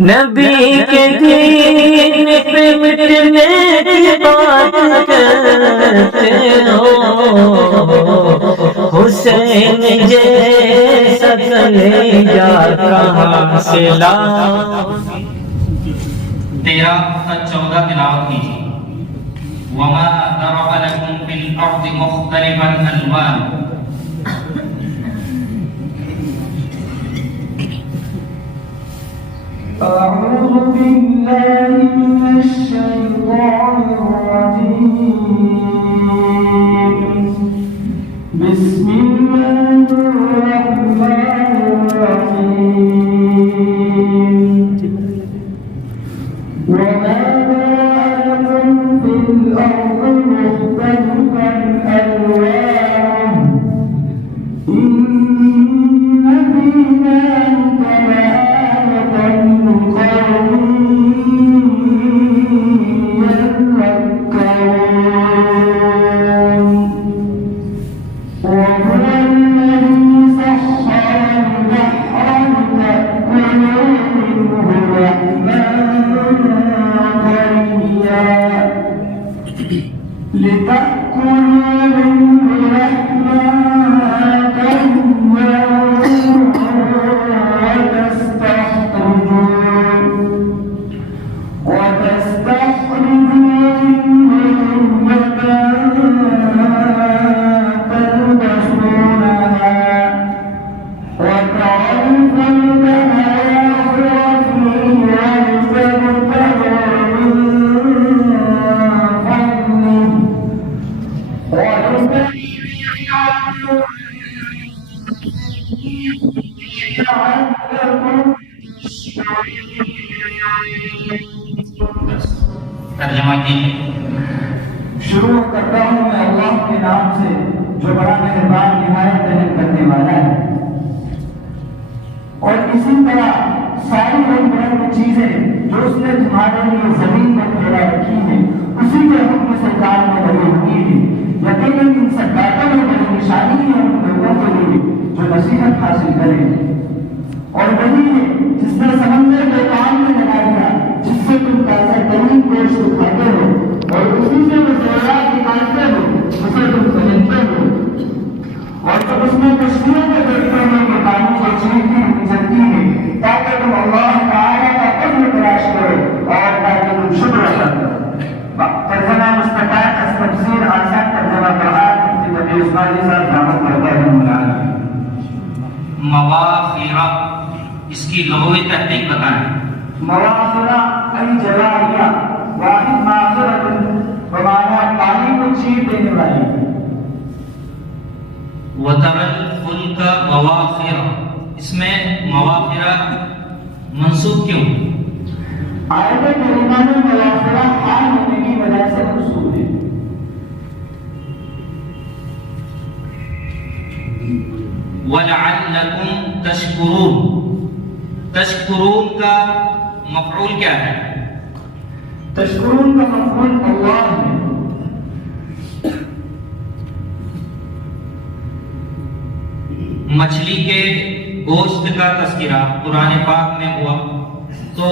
نبی کے دین پہ مٹنے کی بات کرتے ہو، حسین جیسا کلیجا کہاں سے لاؤ۔ 13 تا 14 تلاوت کیجیے۔ وَمَا ذَرَأَ لَكُمْ فِي الْأَرْضِ مُخْتَلِفًا أَلْوَانُهُ۔ أعوذ بالله من الشيطان الرجيم، بسم الله الرحمن الرحيم، وما لكم في الأرض مختلفا ألوانه إن في ذلك لآية لقوم يذكرون. وهو الذي سخر البحر لتأكلوا منه لحما طريا ترجمہ کیجیے۔ شروع کرتا ہوں میں اللہ کے نام سے جو بڑا مہربان نہایت رحم کرنے والا ہے، اور اسی طرح ساری رنگ برنگ چیزیں جو اس نے تمہارے لیے زمین میں پیدا رکھی ہیں اسی کے حکم سرکار میں لگی ہوئی ہے۔ یقیناً ان سب باتوں میں بڑی نشانی ہے ان لوگوں کے لیے جو نصیحت حاصل کریں، اور وہی ہے جس نے سمندر کو کام میں لگا دیا جس سے تم تازہ ترین گوشت کھاتے ہو، اور اسی سے وہ زراعت نکالتے ہو جسے تم پہنتے ہو، اور جب اس میں کشتیوں میں بیٹھتے ہیں یہ پانی کو چیختی ہوئی چلتی ہے تاکہ تم اللہ تعالیٰ کا فضل تلاش کرو اور تاکہ تم شکر ادا کرو۔ ترجمہ مستقاط از تفسیر آسان ترجمہ قرآن مفتی تقی عثمانی صاحب دعوت کرتا ہے مولانا۔ مواخرہ، اس کی لغوی تحقیق بتائیں۔ مواخرہ ای جواریہ، واحد معذرت بمعنی پانی کو چیر دینے والی۔ وَتَرَى الْفُلْكَ مَوَاخِرَ، اس میں مواخرہ منصوب کیوں؟ آیت کریمہ میں مواخرہ حال ہونے کی وجہ سے منصوب ہے۔ وَلَعَلَّكُمْ تَشْكُرُونَ، تشکرون کا مفعول کیا ہے؟ تشکرون کا مفعول اللہ ہے۔ مچھلی کے گوشت کا تذکرہ قرآن پاک میں ہوا، تو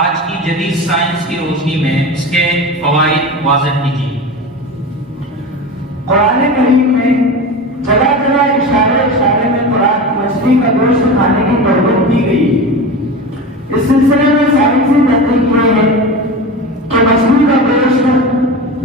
آج کی جدید سائنس کی روشنی میں اس کے فوائد واضح کیجیے۔ قرآن کریم میں جگہ جگہ اشارے میں قرآن مچھلی کا گوشت کھانے کی ترغیب دی گئی۔ اس سلسلے میں سائنسی تحقیق یہ ہے کہ مچھلی کا گوشت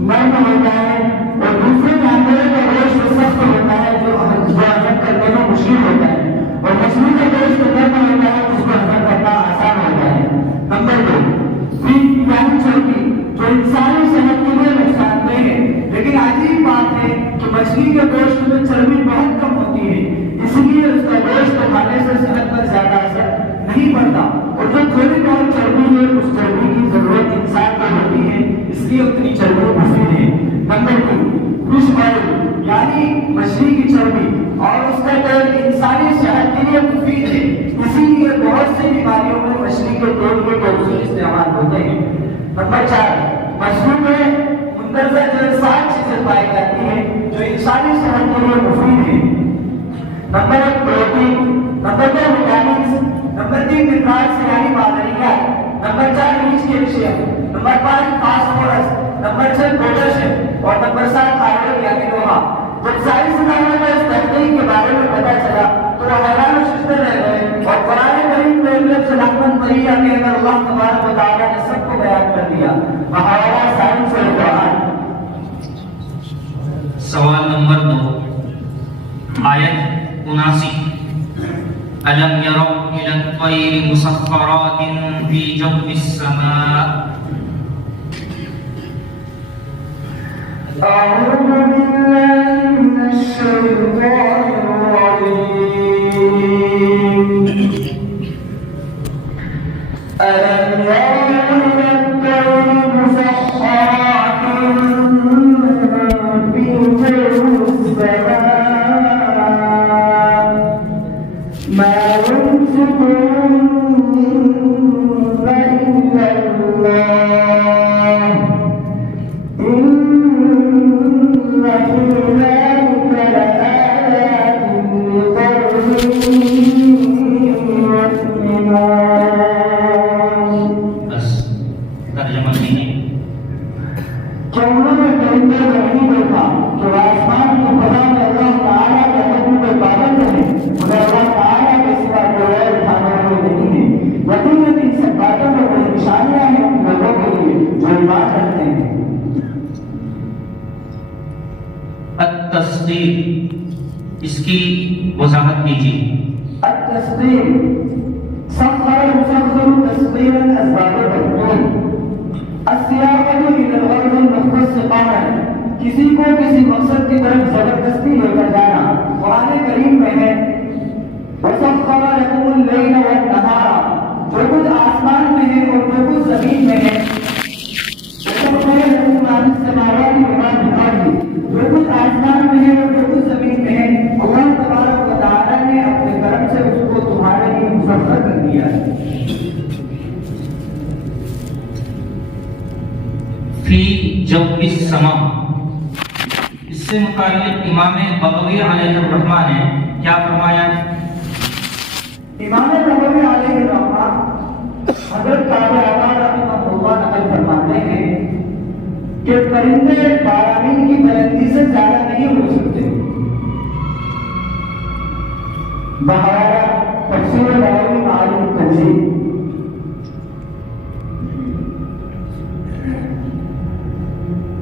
نرم ہوتا ہے اور دوسرے جانوروں کا گوشت سخت ہوتا ہے جو ہضم کرنے میں مشکل ہوتا ہے، اور مچھلی کا گوشت نرم ہوتا ہے جس کو ہضم کرنا آسان ہوتا ہے۔ نمبر 2، یعنی چربی جو انسانی صحت کے لیے نقصان دہ ہے، لیکن عجیب بات ہے کہ مچھلی کے گوشت میں چربی بہت کم ہوتی ہے، اس لیے اس کا گوشت کھانے سے صحت پر زیادہ اثر نہیں پڑتا، اور جو تھوڑی بہت چربی ہے اس چربی کی ضرورت انسان کو ہوتی ہے، اس لیے اتنی چربی مفید ہے۔ نمبر 2، فش آئل یعنی مچھلی کی چربی اور اس کا تیل انسانی صحت کے لیے مفید ہے، اسی لیے بہت سی بیماریوں میں مچھلی کے تیل کے کیپسول استعمال ہوتے ہیں۔ نمبر 4، مچھلی میں مندرجہ ذیل 7 چیزیں پائی جاتی ہیں جو انسانی صحت کے لیے مفید ہیں۔ Number 1 protein, number 2 vitamins, number 3 minerals یعنی معدنیات، نمبر 5 فاسفورس، نمبر 6 پوٹاشیم اور نمبر 7 آئرن یعنی لوہا۔ جب سائنسدانوں کو اس تحقیق کے بارے میں پتہ چلا تو وہ حیران و شگفتہ رہ گئے اور قرآن کریم میں ایک سے احمد مریہ کے اندر اللہ تبارک و تعالیٰ نے سب کو بیان کر دیا۔ محاورہ سائنس اور قرآن۔ سوال نمبر 2 آیت 79 ألم يروا إلى الطير مسخرات في جو السماء أعوذ بالله من الشيطان الرجيم ألم يروا إلى الطير مسخرات في جو السماء ما يمسكهن إلا الله إن في ذلك لآيات لقوم يؤمنون۔ بس ترجمہ کیجیے۔ کیا انہوں نے پرندے کو نہیں دیکھا کہ وہ آسمان کی فضا میں اللہ تعالیٰ کے حکم پہ پابند ہیں، انہیں اللہ تعالیٰ کے سوا کوئی اور اٹھانے والے نہیں ہیں۔ یقیناً ان سب باتوں میں بڑی نشانیاں ہیں ان لوگوں کے لیے جو ایمان رکھتے ہیں۔ التصدیق، اس کی وضاحت کیجیے۔ التصديق سخر المسخر تصديرا اسباب التكوين السياقة الى الغرض المختص قهرا، کسی کو کسی مقصد کی طرف زبردستی لے کر جانا۔ قرآن کریم میں ہے وسخر لكم الليل والنهار، جو کچھ آسمان میں ہے اور جو کچھ زمین میں ہے۔ وسخر لكم ما في السماوات وما في الارض، جو کچھ آسمان میں ہے اور جو کچھ زمین میں ہے، اللہ تبارک و تعالیٰ نے اپنے کرم سے اس کو تمہارے لیے مسخر کر دیا ہے۔ فی جو السماء، اس سے متعلق امام بغوی علیہ الرحمہ نے کیا فرمایا؟ امام بغوی علیہ الرحمہ حضرت کعب اعظم رحمہ اللہ نقل فرماتے ہیں کہ پرندے بارامین کی بلندی سے زیادہ نہیں اڑ سکتے۔ بہارا تفسیر بغوی معالم التنزیل۔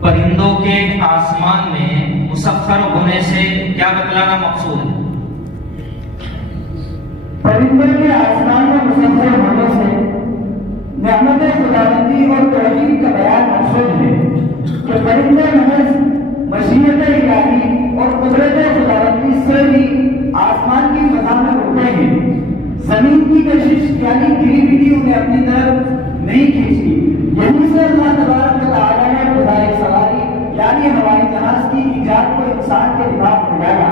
پرندوں کے آسمان میں مسخر ہونے سے کیا بتلانا مقصود ہے؟ پرندوں کے آسمان میں مسخر ہونے سے نعمت خداوندی اور توحید کا بیان مقصود ہے کہ پرندے محض مشیت الہی اور قدرت خداوندی سے ہی آسمان کی فضا میں اڑتے ہیں۔ زمین کی کشش یعنی گریویٹی انہیں اپنی طرف نہیں کھینچتی۔ یہیں سے اللہ تبارک و تعالیٰ نے فضائے سواری یعنی ہوائی جہاز کی ایجاد کو انسان کے دماغ میں ڈالا۔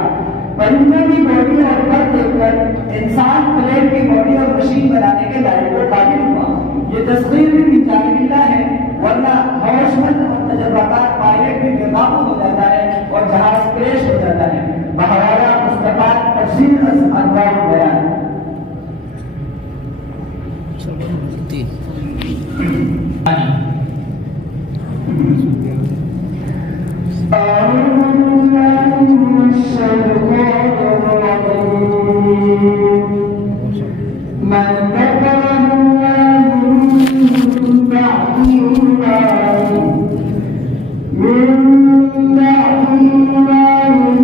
پرندوں کی باڈی اور پر دیکھ کر انسان پلیٹ کی باڈی اور مشین بنانے کے دائرے کو قابل ہوا۔ یہ تصویر بھی جانب اللہ ہے، ورنہ ہوش مند اور تجربہ کار پائلٹ بھی بے قابو ہو جاتا ہے اور جہاز کریش ہو جاتا ہے۔ بہارا مستقال تفصیل انوار بیان۔ أعوذ بالله من الشيطان الرجيم من كفر بالله من بعد إيمانه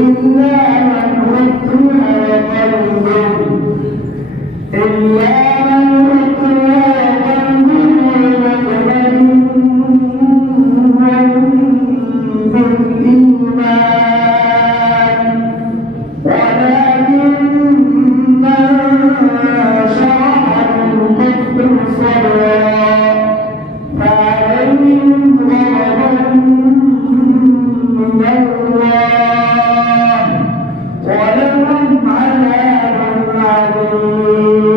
إلا من أكره قلبه ولهم عذاب عظيم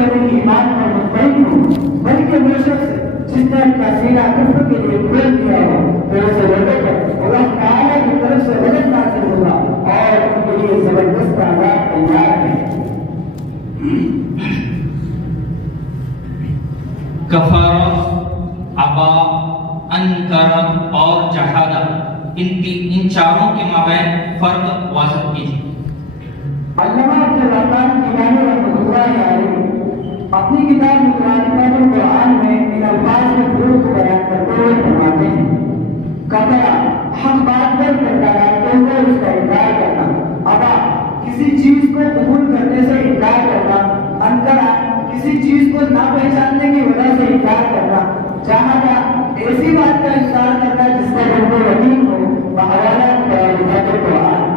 پہلے ایمان پر مطمئن ہو، بلکہ وہ شخص جس نے اپنا سینہ کفر کے لیے کھول دیا ہو، پھر اسے لوگوں پر اللہ تعالیٰ کی طرف سے غضب نازل ہوگا اور ان کے لیے زبردست عذاب تیار ہے۔ کفر، ابا، انکر اور جہادہ، ان چاروں کے مابین فرق واضح کیجیے۔ علامہ عبدالرحمن گیلانی رحمۃ اللہ علیہ اپنی کتاب مترادفات القرآن میں ان الفاظ کے فروق کو بیان کرتے ہوئے فرماتے ہیں، کفرا حق بات پر پردہ ڈالتے ہوئے اس کا انکار کرنا، ابا کسی چیز کو قبول کرنے سے انکار کرنا، انکرا کسی چیز کو نہ پہچاننے کی وجہ سے انکار کرنا، جہادا ایسی بات کا انکار کرنا جس کا دل کو یقین ہو، بحوالہ مترادفات القرآن۔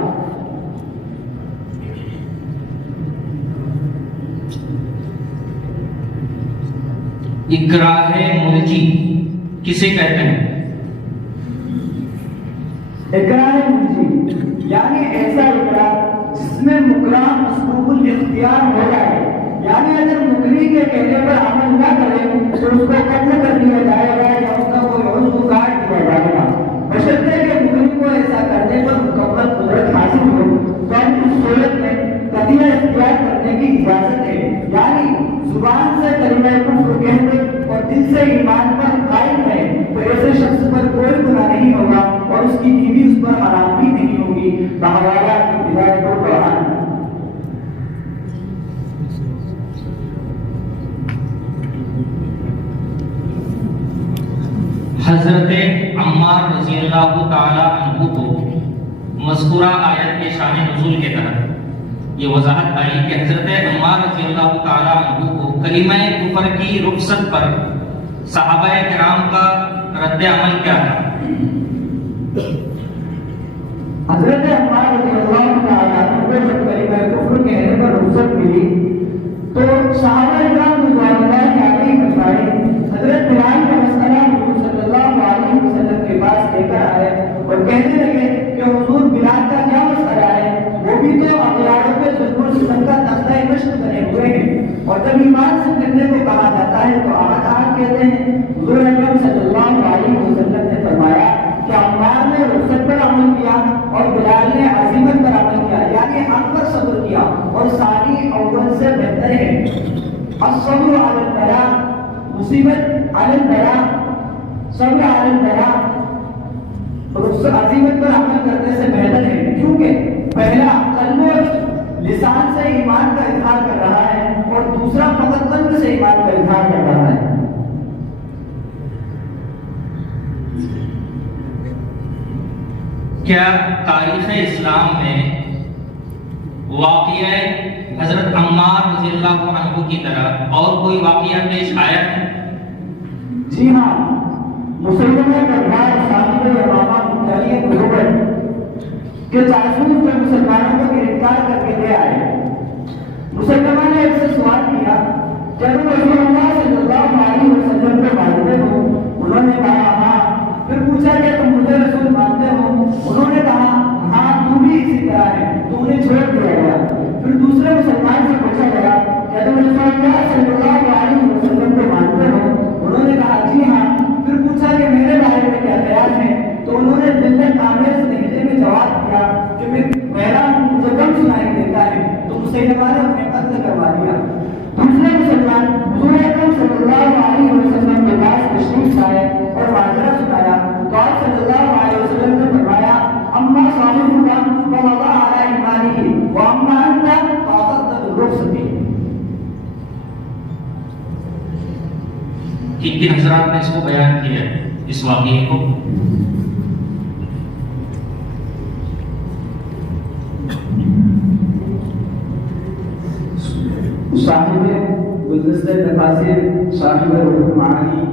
اکراہ ملجی کسے کہتے ہیں؟ اکراہ ملجی یعنی ایسا اکراہ جس میں مکرہ مسبوق الاختیار ہو جائے، یعنی اگر مکری کے کہنے پر عمل نہ کرے تو اس کو قتل کر دیا جائے گا یا اس کا کوئی عضو کاٹ دیا جائے گا، بشرطے کہ مکری کو ایسا کرنے پر مکمل قدرت حاصل ہو، تو اس صورت میں قطعی اختیار کرنے کی اجازت ہے، یعنی زبان سے کلمہ کفر کہہ دے اور دل سے ایمان پر قائم ہے تو ایسے شخص پر کوئی گناہ نہیں ہوگا اور اس کی بیوی اس پر حرام بھی نہیں ہوگی، بحوالہ ہدایت القرآن۔ حضرت عمار رضی اللہ تعالی عنہ کو مذکورہ آیت کے شان نزول کے تحت یہ وضاحت آئی کہ حضرت عمار رضی اللہ تعالی عنہ کو کلمہ کفر کی رخصت پر صحابہ کرام کا رد عمل کیا تھا؟ حضرت عمار رضی اللہ تعالی عنہ کو جب کلمہ کفر کہنے پر رخصت ملی تو صحابہ کرام رضوان اللہ علیہم اجمعین حضرت بلال کا مسئلہ حضور صلی اللہ علیہ وسلم کے پاس لے کر آئے اور کہنے لگے کہ حضور بلال کا کیا مسئلہ ہے، وہ بھی تو اغیاروں پہ ظلم و ستم کا تختہ مشق بنے ہوئے ہیں، اور جب ایمان سے کرنے کو کہا جاتا ہے تو آہت کہتے ہیں۔ حضور اکرم صلی اللہ علیہ وسلم نے فرمایا کہ عمار نے رخصت پر عمل کیا اور بلال نے عزیمت پر عمل کیا، یعنی حق پر صبر کیا، اور ساری اول سے بہتر ہے۔ الصبر علی البلاء، مصیبت علی البلاء، صبر علی البلاء عزیمت پر عمل کرنے سے بہتر ہے، کیونکہ پہلا قلب و لسان سے ایمان کا اظہار کر رہا ہے اور دوسرا فقط قلب سے ایمان کا اظہار کر رہا ہے۔ کیا تاریخ اسلام میں واقعہ حضرت عمار رضی اللہ عنہ کی طرح اور کوئی واقعہ پیش آیا ہے؟ جی ہاں، مسلمہ کردار صاحب امامہ مطلعی گروبر کے جاسوس پر مسلمانوں کو گرفتار کر کے لے آئے۔ مسلمہ نے ایک سے سوال کیا کہ تم رسول اللہ صلی اللہ علیہ وسلم کو مانتے ہو؟ انہوں نے کہا ہاں۔ پھر پوچھا کہ تم مجھے رسول مانتے ہو؟ انہوں نے کہا ہاں، تو بھی اسی طرح ہے، تو انہیں چھوڑ دیا گیا۔ پھر دوسرے مسلمان سے پوچھا گیا کہ تم رسول اللہ صلی اللہ علیہ وسلم کو مانتے ہو؟ انہوں نے کہا جی ہاں۔ پھر پوچھا کہ میرے بارے میں کیا خیال ہے؟ تو انہوں نے ذلت آمیز لہجے میں جواب دیا کہ میں پہلا مجھے کم سنائی دیتا ہے، تو مسلمہ نے انہیں قتل کروا دیا۔ دوسرے مسلمان حضور اکرم صلی اللہ علیہ وسلم کے پاس تشریف لائے اور معذرت سنایا تو آپ صلی اللہ علیہ وسلم نے فرمایا اما صاحبک فوضع علی ایمانہ واما انت فاخذت بالرخصۃ۔ کن کن حضرات نے اس کو بیان کیا ہے، اس واقعے کو؟ صاحب گلدستہ تفاسیر، صاحب روح المعانی،